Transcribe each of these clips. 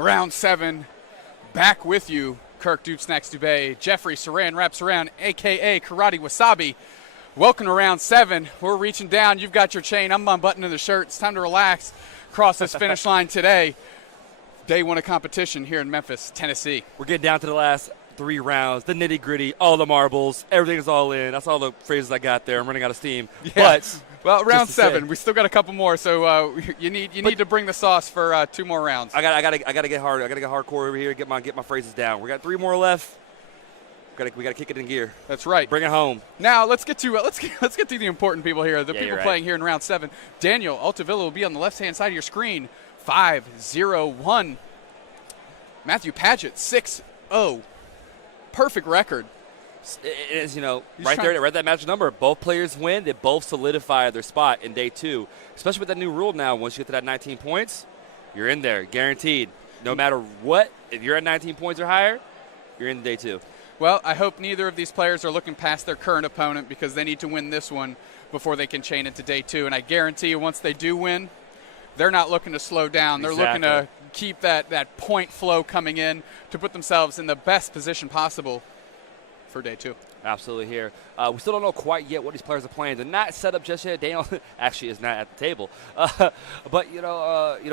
Round 7, back with you, Kirk Dupe Snacks Dubé, Jeffrey Saran Wraps Around, a.k.a. Karate Wasabi. Welcome to Round 7. We're reaching down. You've got your chain. I'm unbuttoning the shirt. It's time to relax. Cross this finish line today. Day 1 of competition here in Memphis, Tennessee. We're getting down to the last 3 rounds, the nitty-gritty, all the marbles, everything is all in. That's all the phrases I got there. I'm running out of steam. Yeah. But well, round 7. We still got a couple more, so you need to bring the sauce for 2 more rounds. I got to get hard. I got to get hardcore over here. Get my phrases down. We got 3 more left. We got to kick it in gear. That's right. Bring it home. Now let's get to the important people here. The people playing here in round 7. Daniel Altavilla will be on the left-hand side of your screen. 5-0-1. Matthew Padget 6-0. Perfect record. It is, right there, right that match number. Both players win. They both solidify their spot in day 2, especially with that new rule now. Once you get to that 19 points, you're in there, guaranteed. No matter what, if you're at 19 points or higher, you're in day 2. Well, I hope neither of these players are looking past their current opponent because they need to win this one before they can chain into day 2. And I guarantee you once they do win, they're not looking to slow down. They're looking to keep that point flow coming in to put themselves in the best position possible for day 2. Absolutely here. We still don't know quite yet what these players are playing. They're not set up just yet. Daniel actually is not at the table. But,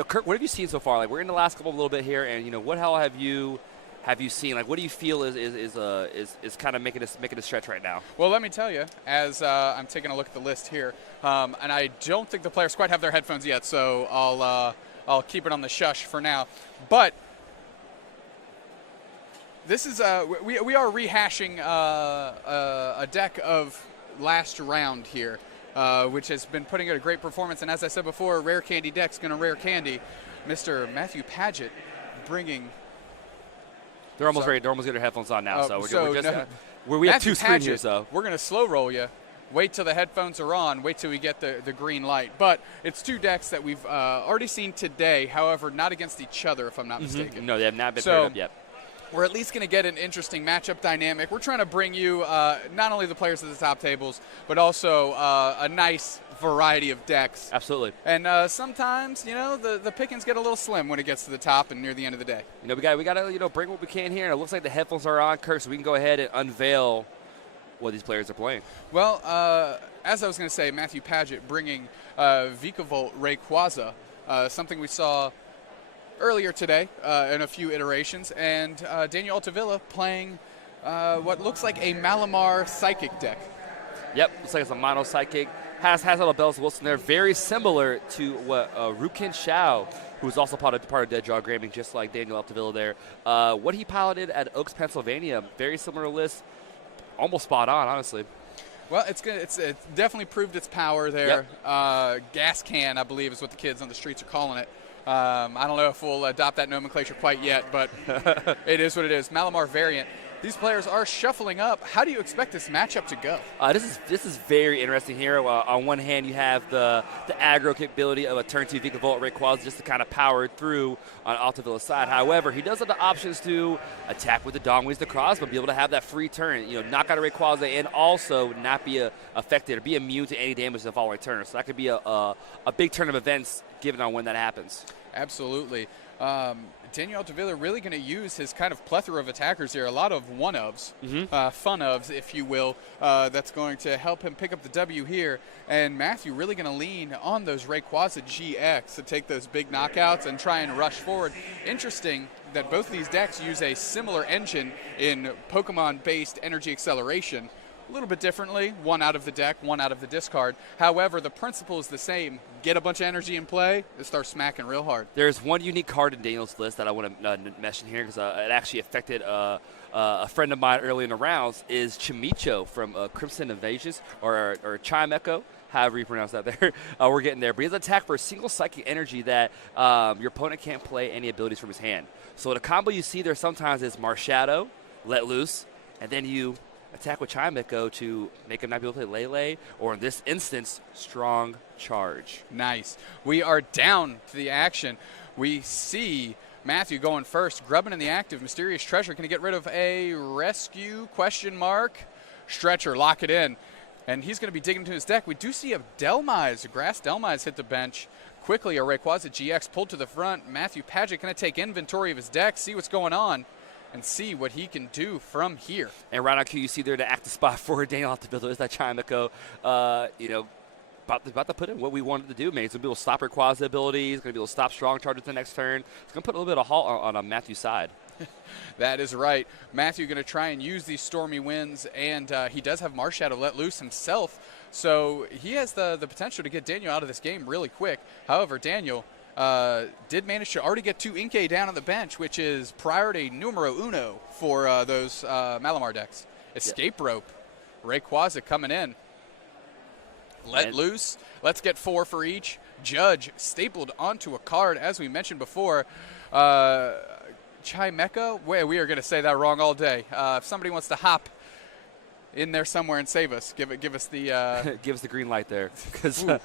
Kirk, what have you seen so far? Like, we're in the last couple a little bit here, and, what hell have you seen? Like, what do you feel is kind of making a stretch right now? Well, let me tell you, as I'm taking a look at the list here, and I don't think the players quite have their headphones yet, so I'll keep it on the shush for now. But this is we are rehashing a deck of last round here, which has been putting in a great performance. And as I said before, rare candy deck's going to rare candy. Mr. Matthew Padget bringing. They're almost ready. They're almost getting their headphones on now. We have Matthew 2 screens Padget, here, so we're going to slow roll you. Wait till the headphones are on. Wait till we get the green light. But it's 2 decks that we've already seen today. However, not against each other, if I'm not mistaken. No, they have not been paired up yet. We're at least going to get an interesting matchup dynamic. We're trying to bring you not only the players at the top tables, but also a nice variety of decks. Absolutely. And sometimes, the pickings get a little slim when it gets to the top and near the end of the day. We got to bring what we can here. And it looks like the headphones are on, Kirk, so we can go ahead and unveil what these players are playing. Well, as I was going to say, Matthew Padget bringing Vikavolt Rayquaza, something we saw earlier today in a few iterations, and Daniel Altavilla playing what looks like a Malamar Psychic deck. Yep, looks like it's a mono Psychic. Has all the bells and whistles in there. Very similar to what Rukin Shao, who was also part of Dead Draw Gaming, just like Daniel Altavilla there. What he piloted at Oaks, Pennsylvania, very similar list. Almost spot on, honestly. Well, it's definitely proved its power there. Yep. Gas can, I believe, is what the kids on the streets are calling it. I don't know if we'll adopt that nomenclature quite yet, but it is what it is. Malamar variant. These players are shuffling up. How do you expect this matchup to go? This is very interesting here. On one hand, you have the aggro capability of a turn 2 Vikavolt Rayquaza just to kind of power through on Altavilla's side. However, he does have the options to attack with the Dongwings, the Cross, but be able to have that free turn, knock out a Rayquaza and also not be affected or be immune to any damage the following turn. So that could be a big turn of events given on when that happens. Absolutely. Daniel Altavilla really going to use his kind of plethora of attackers here, a lot of one-ofs, fun-ofs, if you will, that's going to help him pick up the W here. And Matthew really going to lean on those Rayquaza GX to take those big knockouts and try and rush forward. Interesting that both of these decks use a similar engine in Pokemon-based energy acceleration. A little bit differently, one out of the deck, one out of the discard. However, the principle is the same. Get a bunch of energy in play and start smacking real hard. There's one unique card in Daniel's list that I want to mention here because it actually affected a friend of mine early in the rounds is Chimicho from Crimson Invasions or Chime Echo, however you pronounce that there. We're getting there. But he has an attack for a single psychic energy that your opponent can't play any abilities from his hand. So the combo you see there sometimes is Marshadow, Let Loose, and then you attack with Chime Echo to make him not be able to play Lele, or in this instance, Strong Charge. Nice. We are down to the action. We see Matthew going first, grubbing in the active. Mysterious Treasure. Can he get rid of a rescue? Question mark. Stretcher, lock it in. And he's going to be digging into his deck. We do see a Delmise, a Grass Delmise hit the bench. quickly a Rayquaza GX pulled to the front. Matthew Padget going to take inventory of his deck, see what's going on, and see what he can do from here. And right on cue, you see there the active spot for Daniel Altavilla is that Chimeco, about to put in what we wanted to do, man. He's going to be able to stop Rayquaza abilities. He's going to be able to stop strong charges the next turn. He's going to put a little bit of halt on Matthew's side. That is right. Matthew going to try and use these stormy winds, and he does have Marshadow let loose himself, so he has the potential to get Daniel out of this game really quick. However, Daniel did manage to already get 2 Inkay down on the bench, which is priority numero uno for those Malamar decks. Escape Rope. Rayquaza coming in. Let loose. Let's get 4 for each. Judge stapled onto a card, as we mentioned before. Chimeco? We are going to say that wrong all day. If somebody wants to hop in there somewhere and save us, give us the give us the green light there, because we're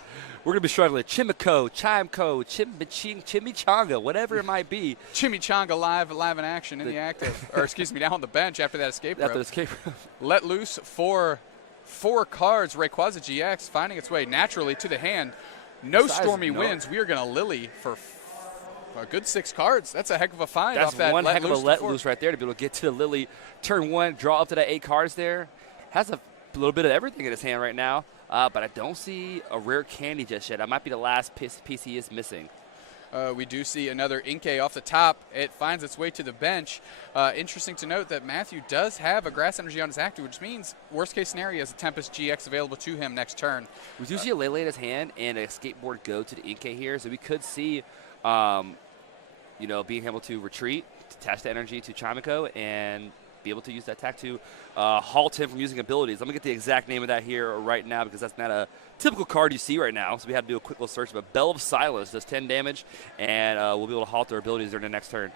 going to be struggling. Chimico, Chimichanga, whatever it might be. Chimichanga live in action in the active, or excuse me, now on the bench after that escape rope. After the escape rope. Let loose for 4 cards. Rayquaza GX finding its way naturally to the hand. No stormy winds. We are going to Lily for a good 6 cards. That's a heck of a find. That's off that one heck of a let loose right there to be able to get to the Lily. Turn 1, draw up to that 8 cards there. Has a little bit of everything in his hand right now, but I don't see a rare candy just yet. That might be the last piece he is missing. We do see another Inkay off the top. It finds its way to the bench. Interesting to note that Matthew does have a Grass Energy on his active, which means worst case scenario is a Tempest GX available to him next turn. We do see a Lele in his hand and a skateboard go to the Inkay here, so we could see, being able to retreat, attach the energy to Chimeco, and be able to use that attack to halt him from using abilities. I'm going to get the exact name of that here right now, because that's not a typical card you see right now, so we had to do a quick little search. But Bell of Silence does 10 damage, and we'll be able to halt their abilities during the next turn.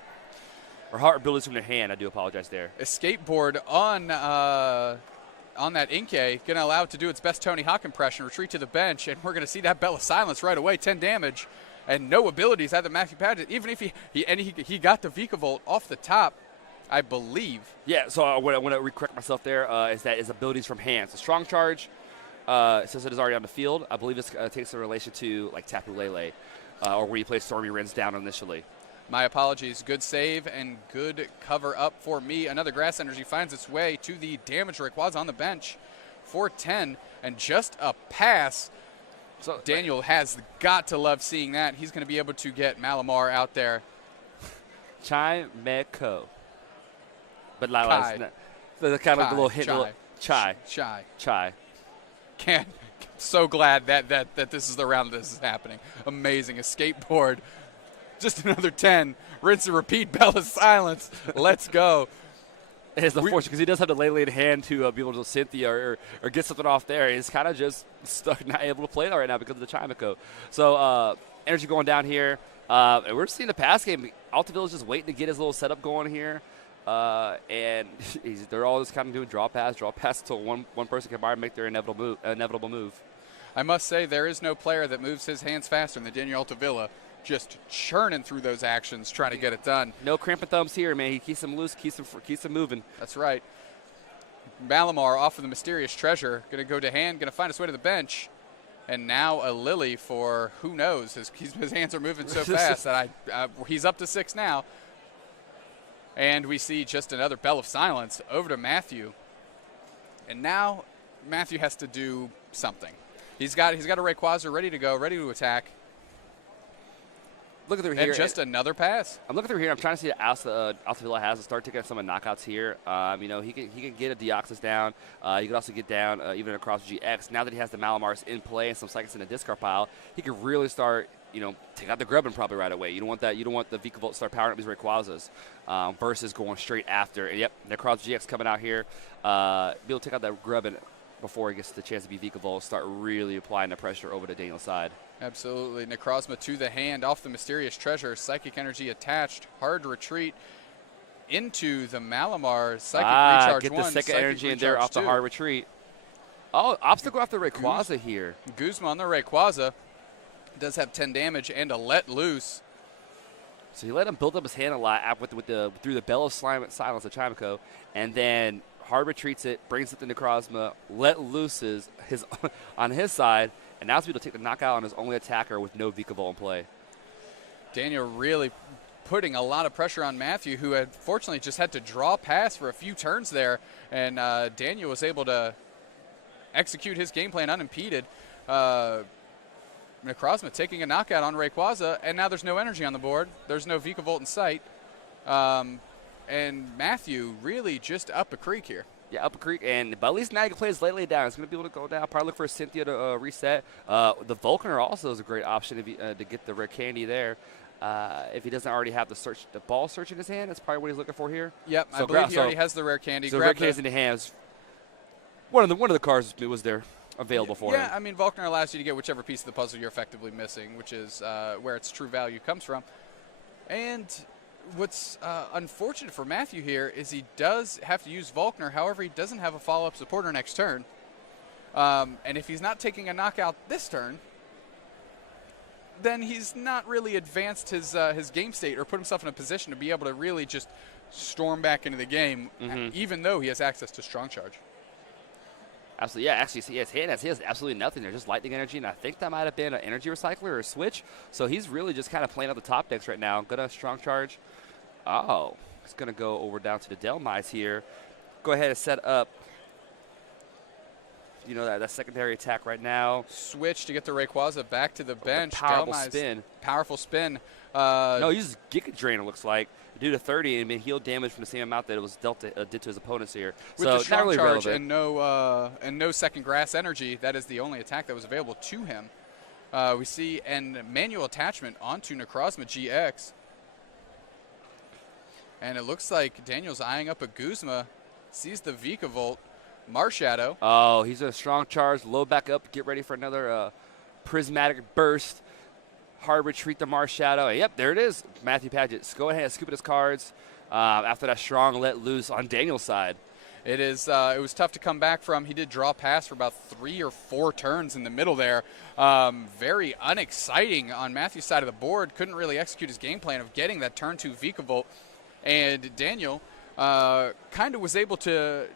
Or halt abilities from their hand, I do apologize there. A skateboard on that Inkay, going to allow it to do its best Tony Hawk impression, retreat to the bench, and we're going to see that Bell of Silence right away, 10 damage, and no abilities out of Matthew Padget, even if he got the Vikavolt off the top, I believe. Yeah, so I want to correct myself there, is that his abilities from hand. So strong charge, since it is already on the field, I believe this takes in relation to like Tapu Lele, or where you play Stormy Winds down initially. My apologies. Good save and good cover up for me. Another Grass Energy finds its way to the damage Rayquaza on the bench for 10, and just a pass. So Daniel has got to love seeing that. He's going to be able to get Malamar out there. Chimeco. But the kind of little hint. Chai. So glad that this is the round this is happening. Amazing. A skateboard. Just another 10. Rinse and repeat. Bell of Silence. Let's go. It's unfortunate because he does have the Lele in hand to be able to Cynthia or get something off there. He's kind of just stuck, not able to play that right now because of the Chimeco. So energy going down here. And we're seeing the pass game. Altavilla is just waiting to get his little setup going here. And they're all just kind of doing draw pass until one person can make their inevitable move. I must say there is no player that moves his hands faster than Daniel Altavilla, just churning through those actions, trying to get it done. No cramping thumbs here, man. He keeps them loose, keeps them moving. That's right. Malamar off of the Mysterious Treasure, going to go to hand, going to find his way to the bench. And now a Lily for who knows. His hands are moving so fast that he's up to 6 now. And we see just another Bell of Silence over to Matthew. And now Matthew has to do something. He's got a Rayquaza ready to go, ready to attack. Looking through here. And just another pass. I'm looking through here. I'm trying to see what Altavilla has to start taking some of the knockouts here. He can get a Deoxys down. He can also get down even across GX. Now that he has the Malamars in play and some Psychics in the discard pile, he can really start, take out the Grubbin probably right away. You don't want that. You don't want the Vikavolt to start powering up these Rayquazas versus going straight after. And yep, Necroz GX coming out here. Be able to take out that Grubbin before he gets the chance to be Vikavolt, start really applying the pressure over to Daniel's side. Absolutely. Necrozma to the hand off the Mysterious Treasure. Psychic Energy attached. Hard to retreat into the Malamar. Psychic Recharge get 1. The second energy in there off the hard retreat. Oh, obstacle off the Rayquaza here. Guzma on the Rayquaza. Does have 10 damage and a let loose. So he let him build up his hand a lot through the Bell of Silence of Chimeco, and then hard retreats it, brings it to Necrozma, let looses on his side, and now he's able to take the knockout on his only attacker with no Vikavolt in play. Daniel really putting a lot of pressure on Matthew, who had fortunately just had to draw pass for a few turns there, and Daniel was able to execute his game plan unimpeded. Necrozma taking a knockout on Rayquaza, and now there's no energy on the board. There's no Vikavolt in sight. And Matthew really just up a creek here. Yeah, up a creek, but at least now he can play his Lele down. He's going to be able to go down, probably look for a Cynthia to reset. The Vulcaner also is a great option to get the rare candy there. If he doesn't already have the ball search in his hand, that's probably what he's looking for here. Yep, so I believe he already has the rare candy. So rare candy in the hands. One of the cards was there available for him. Yeah, I mean, Vulcaner allows you to get whichever piece of the puzzle you're effectively missing, which is where its true value comes from. And what's unfortunate for Matthew here is he does have to use Vulcaner. However, he doesn't have a follow-up supporter next turn. And if he's not taking a knockout this turn, then he's not really advanced his game state or put himself in a position to be able to really just storm back into the game, even though he has access to Strong Charge. Absolutely, yeah. Actually, he has absolutely nothing there, just lightning energy, and I think that might have been an energy recycler or a switch. So he's really just kind of playing out the top decks right now. Gonna Strong Charge. Oh, he's gonna go over down to the Delmise here. Go ahead and set up. You know that secondary attack right now. Switch to get the Rayquaza back to the bench. Powerful spin. Powerful spin. No, he uses Giga Drain, it looks like. Due to 30 and been healed damage from the same amount that it was did to his opponents here. With so the Strong not really Charge relevant. and no second grass energy, that is the only attack that was available to him. We see an manual attachment onto Necrozma GX. And it looks like Daniel's eyeing up a Guzma, sees the Vikavolt, Marshadow. Oh, he's a Strong Charge, load back up, get ready for another Prismatic Burst. Hard retreat to Marshadow. Yep, there it is. Matthew Padget. Go ahead and scoop at his cards after that strong let loose on Daniel's side. It was tough to come back from. He did draw pass for about 3 or 4 turns in the middle there. Very unexciting on Matthew's side of the board. Couldn't really execute his game plan of getting that turn 2 Vikavolt. And Daniel kind of was able to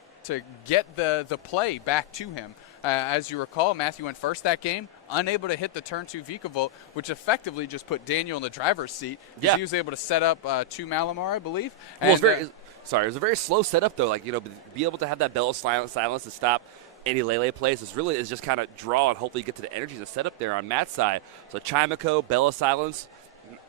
get the play back to him. As you recall, Matthew went first that game, unable to hit the turn 2 Vikavolt, which effectively just put Daniel in the driver's seat because he was able to set up 2 Malamar, I believe. Well, it was a very slow setup, though. Like, be able to have that Bell of Silence to stop any Lele plays is just kind of draw and hopefully get to the energies and set up there on Matt's side. So Chimico, Bell of Silence,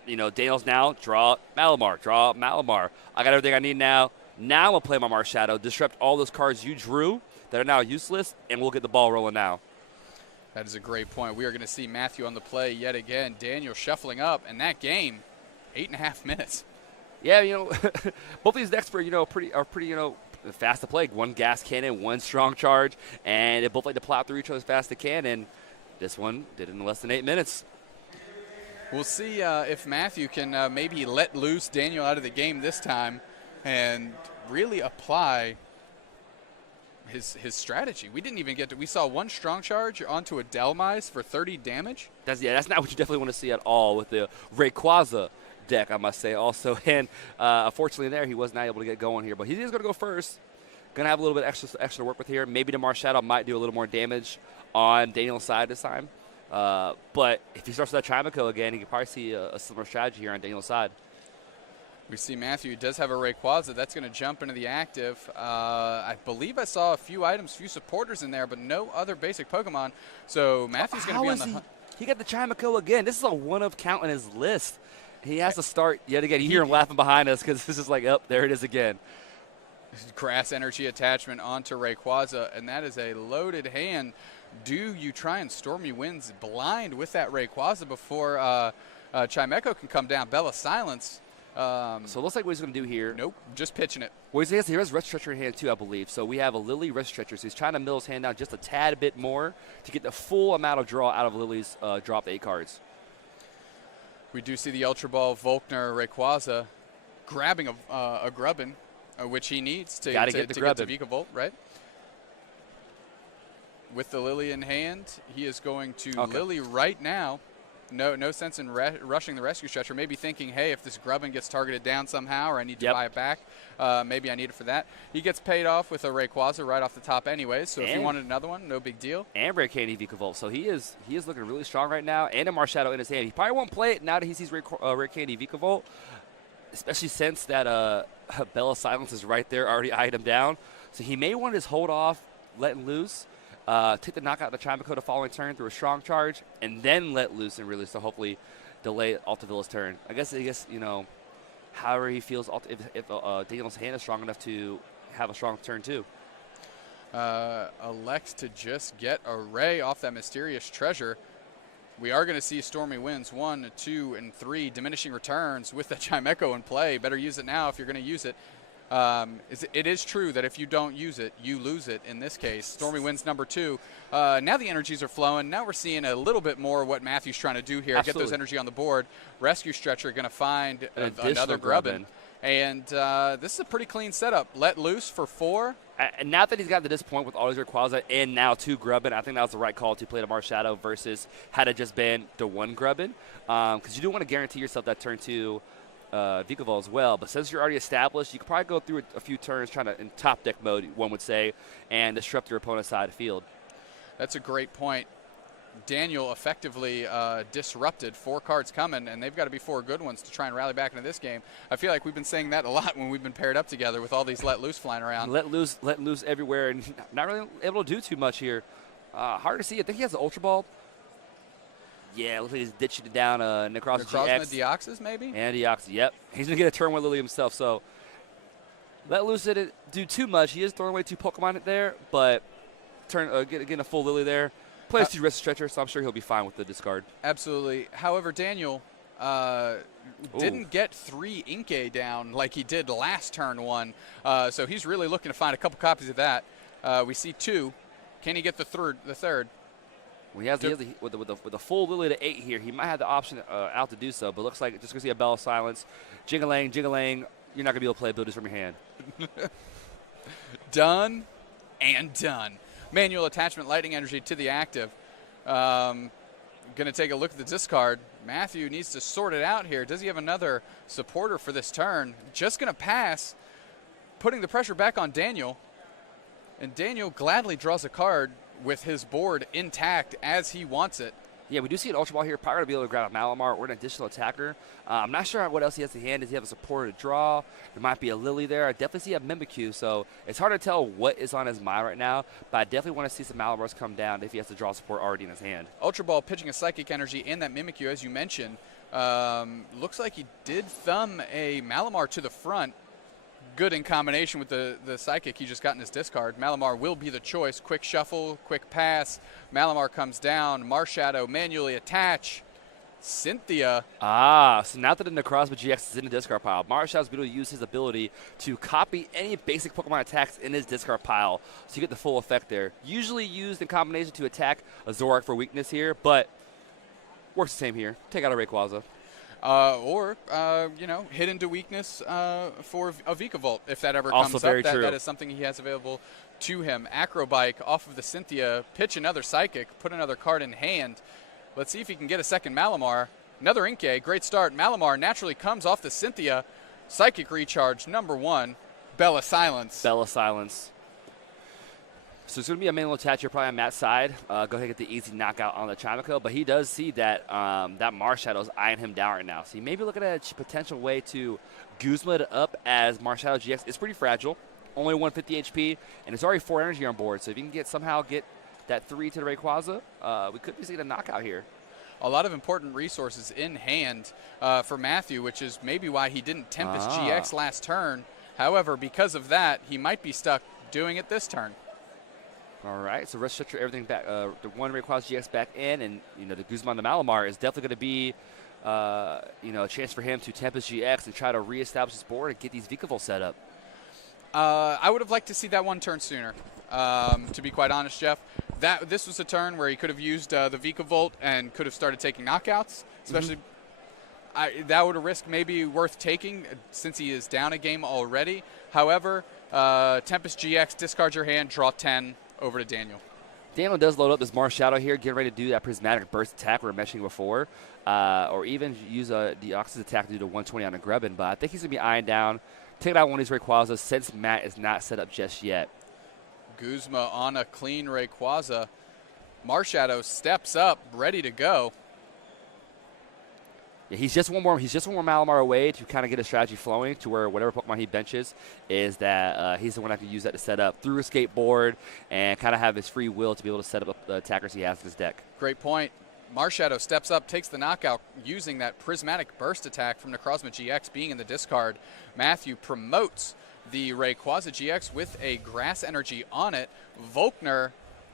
Daniel's now, draw Malamar. I got everything I need now. Now I'm going to play my Marshadow, disrupt all those cards you drew that are now useless, and we'll get the ball rolling now. That is a great point. We are going to see Matthew on the play yet again. Daniel shuffling up, and that game, 8.5 minutes. Yeah, both these decks are pretty fast to play. One gas cannon, one Strong Charge, and they both like to plow through each other as fast as they can, and this one did it in less than 8 minutes. We'll see if Matthew can maybe let loose Daniel out of the game this time and really apply his strategy. We didn't even we saw one Strong Charge onto a Delmise for 30 damage. That's not what you definitely want to see at all with the Rayquaza deck, I must say also. And unfortunately there, he was not able to get going here, but he is going to go first. Going to have a little bit extra to work with here. Maybe the Marshadow might do a little more damage on Daniel's side this time. But if he starts with that Chimico again, he can probably see a similar strategy here on Daniel's side. We see Matthew does have a Rayquaza. That's going to jump into the active. I believe I saw a few items, few supporters in there, but no other basic Pokemon. So Matthew's going to be on the hunt. He got the Chimico again. This is a one-of count on his list. He has to start yet again. You hear him laughing behind us because this is like, there it is again. Grass energy attachment onto Rayquaza, and that is a loaded hand. Do you try and Stormy Winds blind with that Rayquaza before Chimico can come down? Bella Silence. So it looks like what he's going to do here. Nope, just pitching it. Well, he has Rest Stretcher in hand too, I believe. So we have a Lily Rest Stretcher. So he's trying to mill his hand down just a tad bit more to get the full amount of draw out of Lily's drop 8 cards. We do see the Ultra Ball Volkner Rayquaza grabbing a Grubbin, which he needs to get to Vikavolt, right? With the Lily in hand, he is going to Lily right now. No sense in rushing the rescue stretcher. Maybe thinking, hey, if this Grubbin gets targeted down somehow or I need to buy it back, maybe I need it for that. He gets paid off with a Rayquaza right off the top anyways, so if he wanted another one, no big deal. And Rare Candy Vikavolt. So he is looking really strong right now, and a Marshadow in his hand. He probably won't play it now that he sees Rare Candy Vikavolt, especially since that Bella Silence is right there, already eyed him down. So he may want to just hold off, letting loose. Take the knockout of the Chimeco the following turn through a strong charge, and then let loose and release to hopefully delay Altavilla's turn. I guess however he feels, if Daniel's hand is strong enough to have a strong turn too. Elects to just get a Ray off that mysterious treasure. We are going to see Stormy Winds 1, 2, and 3 diminishing returns with the Chimeco in play. Better use it now if you're going to use it. It is true that if you don't use it, you lose it in this case. Stormy Winds number 2. Now the energies are flowing. Now we're seeing a little bit more what Matthew's trying to do here. Absolutely. Get those energy on the board. Rescue Stretcher going to find another Grubbin. And this is a pretty clean setup. Let loose for 4. And now that he's got to this point with all his Rayquaza and now 2 Grubbin, I think that was the right call to play the Marshadow versus had it just been the 1 Grubbin. Because you do want to guarantee yourself that turn 2 Vikavolt as well. But since you're already established, you could probably go through a few turns trying to, in top deck mode, one would say, and disrupt your opponent's side of the field. That's a great point. Daniel effectively disrupted 4 cards coming, and they've got to be 4 good ones to try and rally back into this game. I feel like we've been saying that a lot when we've been paired up together with all these let loose flying around. Let loose everywhere, and not really able to do too much here. Hard to see. I think he has the Ultra Ball. Yeah, looks like he's ditching it down. Necrozma GX. Deoxys, maybe? And Deoxys, yep. He's going to get a turn with Lily himself, so let loose didn't do too much. He is throwing away 2 Pokemon there, but getting a full Lily there. Plays 2 Rescue Stretcher, so I'm sure he'll be fine with the discard. Absolutely. However, Daniel didn't get 3 Inkay down like he did last turn 1, so he's really looking to find a couple copies of that. We see 2. Can he get the third? Well, he has with a full Lily to 8 here. He might have the option out to do so, but looks like just going to see a Bell of Silence. Jingling, you're not going to be able to play abilities from your hand. Done and done. Manual attachment, lightning energy to the active. Going to take a look at the discard. Matthew needs to sort it out here. Does he have another supporter for this turn? Just going to pass, putting the pressure back on Daniel. And Daniel gladly draws a card with his board intact as he wants it. Yeah, we do see an Ultra Ball here. Probably going to be able to grab a Malamar or an additional attacker. I'm not sure what else he has in hand. Does he have a supporter to draw? There might be a Lily there. I definitely see a Mimikyu, so it's hard to tell what is on his mind right now, but I definitely want to see some Malamars come down if he has to draw support already in his hand. Ultra Ball pitching a Psychic Energy and that Mimikyu, as you mentioned. Looks like he did thumb a Malamar to the front. Good in combination with the Psychic he just got in his discard. Malamar will be the choice. Quick shuffle, quick pass. Malamar comes down. Marshadow manually attach. Cynthia. So now that the Necrozma GX is in the discard pile, Marshall's able to use his ability to copy any basic Pokemon attacks in his discard pile, so you get the full effect there. Usually used in combination to attack a Zoroark for weakness here, but works the same here. Take out a Rayquaza. Or hit into weakness for a Vikavolt if that ever comes up. That is something he has available to him. Acrobike off of the Cynthia, pitch another Psychic, put another card in hand. Let's see if he can get a second Malamar. Another Inkay, great start. Malamar naturally comes off the Cynthia. Psychic recharge, number 1. Bella Silence. Bella Silence. So it's going to be a manual attach here probably on Matt's side. Go ahead and get the easy knockout on the Chimeco, but he does see that that Marshadow is eyeing him down right now. So he may be looking at a potential way to Guzma it up as Marshadow GX is pretty fragile. Only 150 HP, and it's already 4 energy on board. So if you can somehow get that 3 to the Rayquaza, we could be seeing a knockout here. A lot of important resources in hand for Matthew, which is maybe why he didn't Tempest GX last turn. However, because of that, he might be stuck doing it this turn. All right, so Rush Stretcher, everything back, the 1 Rayquaza GX back in, and the Guzman the Malamar is definitely going to be a chance for him to Tempest GX and try to reestablish his board and get these Vikavolt set up. I would have liked to see that one turn sooner, to be quite honest, Jeff. This was a turn where he could have used the Vikavolt and could have started taking knockouts, especially. That would have risked maybe worth taking since he is down a game already. However, Tempest GX, discard your hand, draw 10, over to Daniel. Daniel does load up this Mars Shadow here, getting ready to do that Prismatic Burst attack we were mentioning before, or even use the Oxys attack to do the 120 on a Grubbin. But I think he's going to be eyeing down, taking out one of these Rayquazas since Matt is not set up just yet. Guzma on a clean Rayquaza. Marshadow steps up, ready to go. Yeah, he's just one more Malamar away to kind of get a strategy flowing to where whatever Pokemon he benches is that he's the one that can use that to set up through a skateboard and kind of have his free will to be able to set up the attackers he has in his deck. Great point. Marshadow steps up, takes the knockout using that Prismatic Burst attack from Necrozma GX being in the discard. Matthew promotes the Rayquaza GX with a Grass Energy on it. Volkner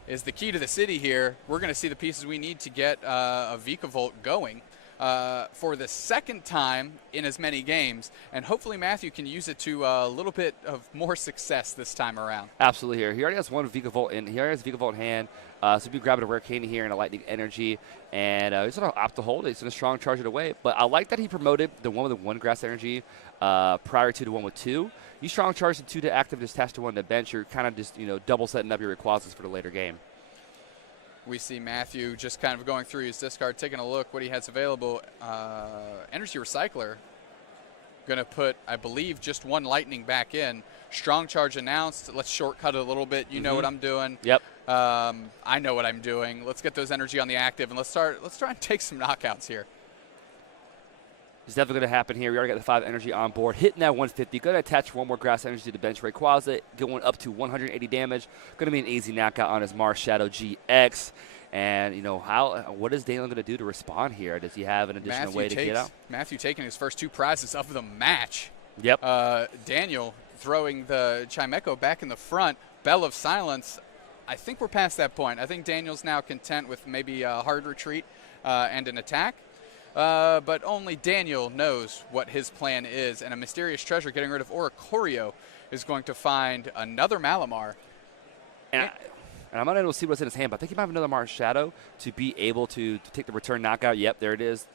is the key to the city here. We're going to see the pieces we need to get a Vikavolt going for the second time in as many games, and hopefully Matthew can use it to a little bit of more success this time around. Absolutely here. He already has one Vikavolt in. He already has Vikavolt in hand, so he'll be grabbing a Rare Candy here and a Lightning Energy, and he's going to opt to hold it. He's going to strong charge it away, but I like that he promoted the one with the 1 Grass Energy prior to the one with 2. You strong charge the 2 to active, just attach to 1 to bench. You're kind of just, double setting up your Rayquazas for the later game. We see Matthew just kind of going through his discard, taking a look what he has available. Energy Recycler going to put, I believe, just 1 Lightning back in. Strong Charge announced. Let's shortcut it a little bit. You know what I'm doing. Yep. I know what I'm doing. Let's get those energy on the active, and let's try and take some knockouts here. It's definitely going to happen here. We already got the 5 energy on board. Hitting that 150. Going to attach 1 more Grass Energy to the bench Rayquaza. Going up to 180 damage. Going to be an easy knockout on his Mars Shadow GX. And, what is Daniel going to do to respond here? Does he have an additional way to get out? Matthew taking his first 2 prizes of the match. Yep. Daniel throwing the Chimecho back in the front. Bell of Silence. I think we're past that point. I think Daniel's now content with maybe a hard retreat and an attack. But only Daniel knows what his plan is, and a Mysterious Treasure getting rid of Oricorio is going to find another Malamar. And I'm not able to see what's in his hand, but I think he might have another Mars Shadow to be able to take the return knockout. Yep, there it is.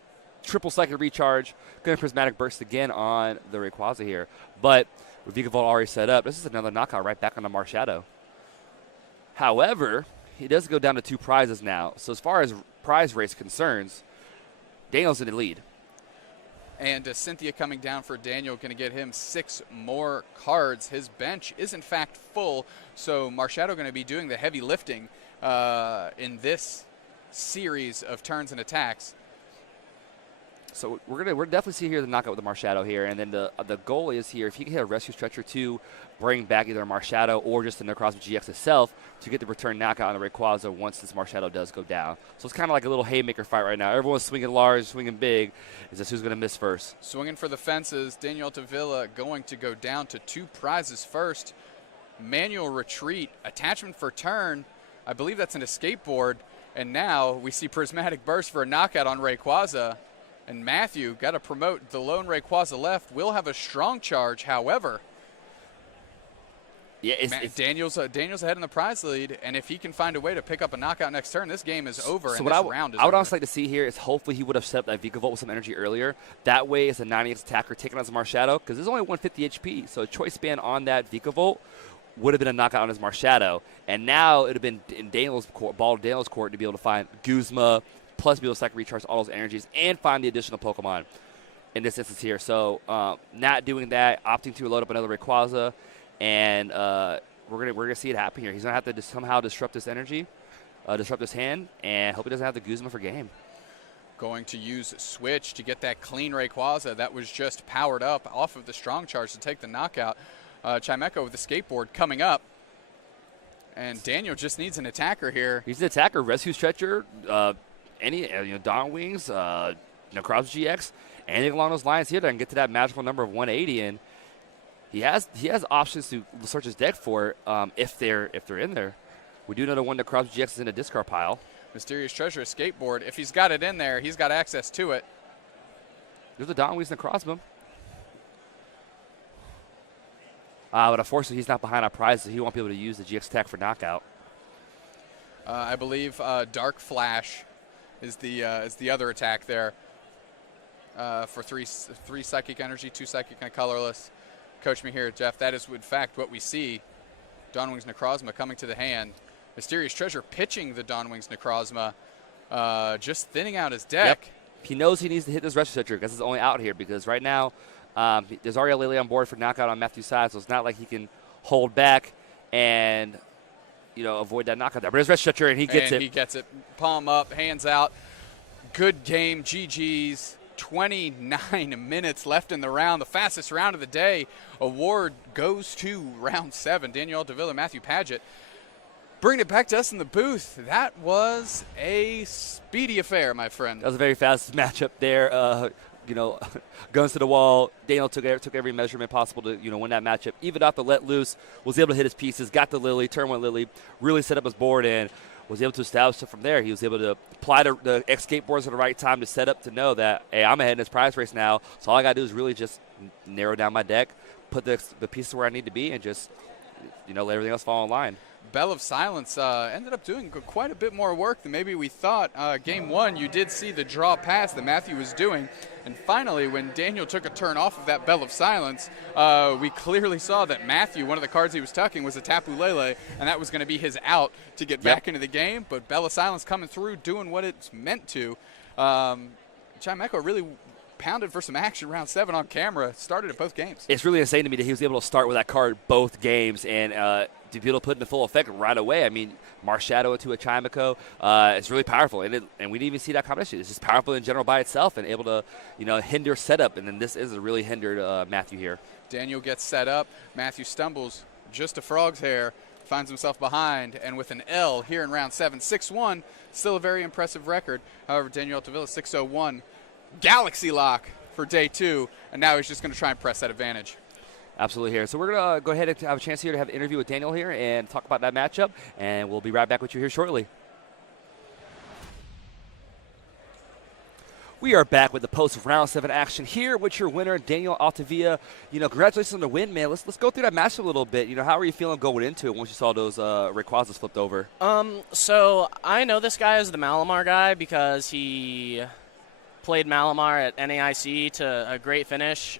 Triple second recharge. Going to Prismatic Burst again on the Rayquaza here. But with Vikavolt already set up, this is another knockout right back on the Mars Shadow. However, he does go down to 2 prizes now. So as far as prize race concerns, Daniel's in the lead. And Cynthia coming down for Daniel, going to get him 6 more cards. His bench is in fact full, so Marshadow going to be doing the heavy lifting in this series of turns and attacks. So we're definitely see here the knockout with the Marshadow here, and then the goal is here if he can hit a Rescue Stretcher to bring back either a Marshadow or just the Necrozma GX itself to get the return knockout on the Rayquaza once this Marshadow does go down. So it's kind of like a little haymaker fight right now. Everyone's swinging large, swinging big. Is this who's going to miss first? Swinging for the fences. Daniel Altavilla going to go down to 2 prizes first. Manual retreat, attachment for turn. I believe that's an escape board. And now we see Prismatic Burst for a knockout on Rayquaza. And Matthew got to promote the lone Rayquaza left. Will have a strong charge, however. Yeah, Daniel's ahead in the prize lead, and if he can find a way to pick up a knockout next turn, this game is over, so and this round is over. I would honestly like to see here is hopefully he would have set up that Vikavolt with some energy earlier. That way, as a 98 attacker taking on his Marshadow, because there's only 150 HP, so a choice span on that Vikavolt would have been a knockout on his Marshadow. And now it would have been in Daniel's court to be able to find Guzma, plus be able to cycle recharge all those energies and find the additional Pokemon in this instance here. So not doing that, opting to load up another Rayquaza, and we're gonna see it happen here. He's gonna have to somehow disrupt this energy, disrupt this hand, and hope he doesn't have the Guzma for game. Going to use Switch to get that clean Rayquaza that was just powered up off of the strong charge to take the knockout. Chimecho with the skateboard coming up. And Daniel just needs an attacker here. He's an attacker, Rescue Stretcher, Dawn Wings, Necrozma GX, anything along those lines here that can get to that magical number of 180. And he has options to search his deck for if they're in there. We do know the one Necrozma GX is in a discard pile. Mysterious Treasure skateboard. If he's got it in there, he's got access to it. There's a Dawn Wings Necrozma. But unfortunately, he's not behind our prizes. He won't be able to use the GX attack for knockout. I believe Dark Flash is the other attack there for three psychic energy, 2 psychic and a colorless. Coach me here, Jeff. That is in fact what we see. Dawn Wings Necrozma coming to the hand. Mysterious Treasure pitching the Dawnwings Necrozma, just thinning out his deck. Yep. He knows he needs to hit this Rescue Stretcher because it's only out here because right now there's already a Lily on board for knockout on Matthew's side, so it's not like he can hold back and avoid that knockout there. But his Rescue Stretcher, and he gets it. He gets it. Palm up, hands out. Good game, GG's. 29 minutes left in the round, the fastest round of the day. Award goes to round 7. Daniel Altavilla, Matthew Padget. Bring it back to us in the booth. That was a speedy affair, my friend. That was a very fast matchup there. Guns to the wall. Daniel took every measurement possible to win that matchup. Even out the let loose, was able to hit his pieces, got the Lily, turn 1 Lily, really set up his board and was able to establish it from there. He was able to apply the escape boards at the right time to set up to know that, hey, I'm ahead in this prize race now. So all I got to do is really just narrow down my deck, put the pieces where I need to be, and just let everything else fall in line. Bell of Silence ended up doing quite a bit more work than maybe we thought. Game 1, you did see the draw pass that Matthew was doing. And finally, when Daniel took a turn off of that Bell of Silence, we clearly saw that Matthew, one of the cards he was tucking, was a Tapu Lele, and that was going to be his out to get back into the game. But Bell of Silence coming through, doing what it's meant to. Chimeco really pounded for some action round 7 on camera, started at both games. It's really insane to me that he was able to start with that card both games and to be able to put it into full effect right away. I mean, Marshadow into a Chimeco, it's really powerful. And we didn't even see that combination. It's just powerful in general by itself and able to, hinder setup. And then this is a really hindered Matthew here. Daniel gets set up. Matthew stumbles just a frog's hair, finds himself behind, and with an L here in round 7, 6-1, still a very impressive record. However, Daniel Altavilla, 6-0-1. Galaxy Lock for day 2, and now he's just going to try and press that advantage. Absolutely here. So we're going to go ahead and have a chance here to have an interview with Daniel here and talk about that matchup, and we'll be right back with you here shortly. We are back with the post-round 7 action here with your winner, Daniel Altavilla. Congratulations on the win, man. Let's go through that match a little bit. How are you feeling going into it once you saw those Rayquazas flipped over? So I know this guy is the Malamar guy because he played Malamar at NAIC to a great finish.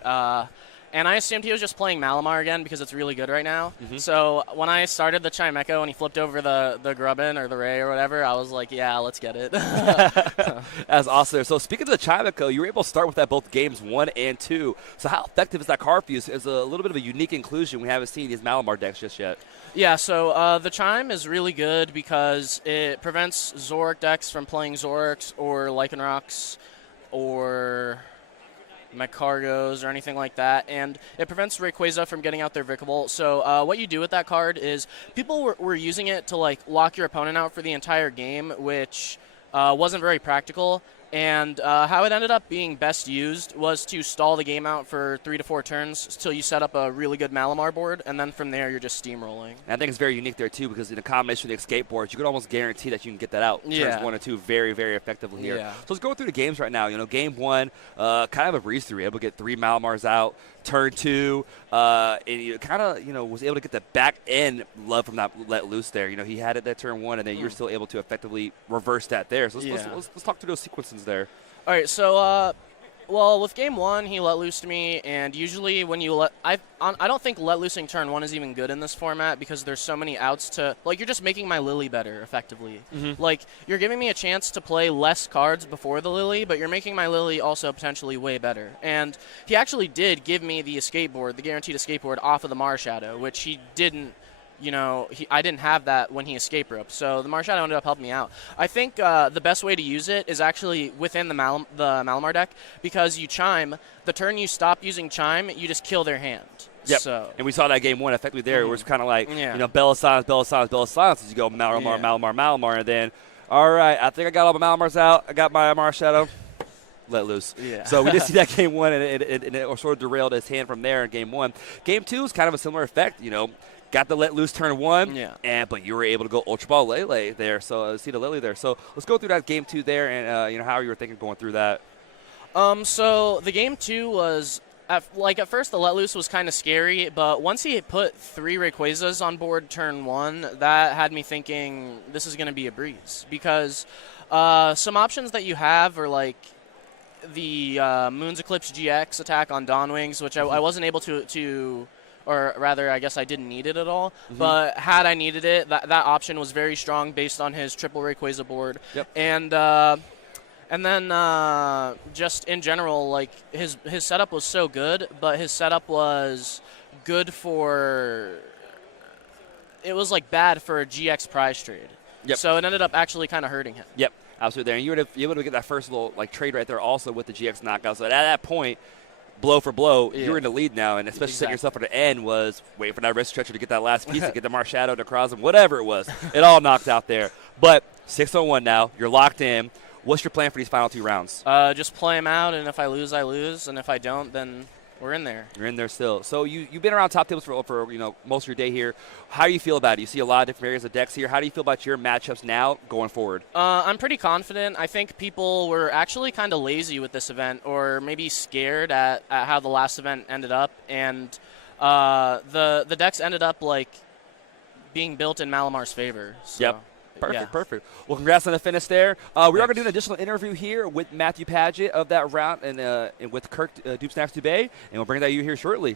And I assumed he was just playing Malamar again because it's really good right now. Mm-hmm. So when I started the Chimeco and he flipped over the Grubbin or the Ray or whatever, I was like, yeah, let's get it. That's awesome. So speaking of the Chimeco, you were able to start with that both games 1 and 2. So how effective is that card for you? It's a little bit of a unique inclusion. We haven't seen these Malamar decks just yet. Yeah, so the Chime is really good because it prevents Zoroark decks from playing Zoroarks or Lycanrocs or Magcargos or anything like that, and it prevents Rayquaza from getting out their Vikavolt. So what you do with that card is people were using it to lock your opponent out for the entire game, which wasn't very practical. And how it ended up being best used was to stall the game out for 3 to 4 turns until you set up a really good Malamar board, and then from there you're just steamrolling. And I think it's very unique there, too, because in a combination with the escape boards, you can almost guarantee that you can get that out turns 1 or 2 very, very effectively here. Yeah. So let's go through the games right now. Game 1, kind of a breeze through. Able to get 3 Malamars out. Turn 2, and you kind of, was able to get the back end love from that let loose there. He had it that turn 1, and then you're still able to effectively reverse that there. So let's talk through those sequences there. All right, so well, with game 1, he let loose to me, and usually when you I don't think let loosing turn 1 is even good in this format because there's so many outs to, you're just making my Lily better, effectively. Mm-hmm. You're giving me a chance to play less cards before the Lily, but you're making my Lily also potentially way better. And he actually did give me the escape board, the guaranteed escape board, off of the Marshadow, which he didn't. I didn't have that when he escape roped, so the Marshadow ended up helping me out. I think the best way to use it is actually within the Malamar deck, because you Chime, the turn you stop using Chime, you just kill their hand. Yep. So. And we saw that game 1 effectively there. It was kind of like, Bell of Silence, Bell of Silence, Bell of Silence, as you go Malamar, Malamar, Malamar, and then, all right, I think I got all my Malamars out. I got my Marshadow. Let loose. Yeah. So we did see that game 1, and it sort of derailed his hand from there in game 1. Game 2 is kind of a similar effect, Got the let loose turn 1, but you were able to go Ultra Ball Lele there. So see the Lily there. So let's go through that game 2 there, and how you were thinking going through that. So the game 2 was at first the let loose was kind of scary, but once he put 3 Rayquazas on board turn 1, that had me thinking this is going to be a breeze because some options that you have are the Moon's Eclipse GX attack on Dawnwings, which I wasn't able to or rather, I guess I didn't need it at all. But had I needed it, that option was very strong based on his triple Rayquaza board. Yep. And then just in general, like his setup was so good, but his setup was good for. It was like bad for a GX prize trade. Yep. So it ended up actually kind of hurting him. Yep, absolutely. There, and you would have able to get that first little like trade right there, also with the GX knockout. So at that point, blow for blow, you're in the lead now, and especially setting yourself at the end was waiting for that wrist stretcher to get that last piece, to get the Marshadow, to cross him, whatever it was. It all knocked out there. But 6-1 now, you're locked in. What's your plan for these final 2 rounds? Just play him out, and if I lose, I lose, and if I don't, then we're in there. You're in there still. So you've been around top tables for most of your day here. How do you feel about it? You see a lot of different areas of decks here. How do you feel about your matchups now going forward? I'm pretty confident. I think people were actually kind of lazy with this event, or maybe scared at how the last event ended up, and the decks ended up like being built in Malamar's favor. So. Yep. Yeah. Perfect. Well, congrats on the finish there. We are going to do an additional interview here with Matthew Padget of that round and with Kirk Dupesnax Dubé, and we'll bring that to you here shortly.